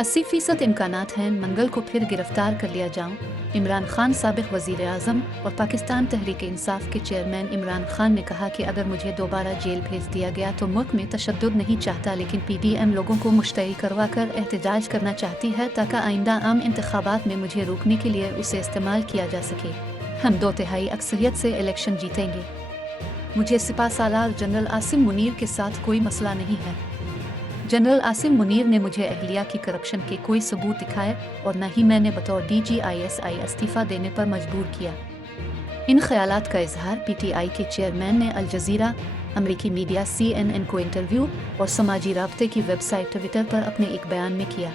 80% इम्कानात हैं मंगल को फिर गिरफ्तार कर लिया जाऊं। इमरान खान साबिक वज़ीर आज़म और पाकिस्तान तहरीक इंसाफ के चेयरमैन इमरान खान ने कहा कि अगर मुझे दोबारा जेल भेज दिया गया तो मुल्क में तशद्दुद नहीं चाहता, लेकिन PDM लोगों को मुश्तइल करवा कर एहतजाज करना चाहती है ताकि आइंदा आम इंतखाबात में मुझे रोकने के लिए उसे इस्तेमाल किया जा सके। हम 2/3 अक्सरियत से इलेक्शन जीतेंगे। मुझे सिपह सालार जनरल आसिम मुनीर के साथ कोई मसला नहीं है। जनरल आसिम मुनीर ने मुझे अहलिया की करप्शन के कोई सबूत दिखाए और न ही मैंने बतौर DGISI इस्तीफ़ा देने पर मजबूर किया। इन ख्यालात का इजहार PTI के चेयरमैन ने अल जज़ीरा, अमरीकी मीडिया CNN को इंटरव्यू और समाजी राब्ते की वेबसाइट ट्विटर पर अपने एक बयान में किया।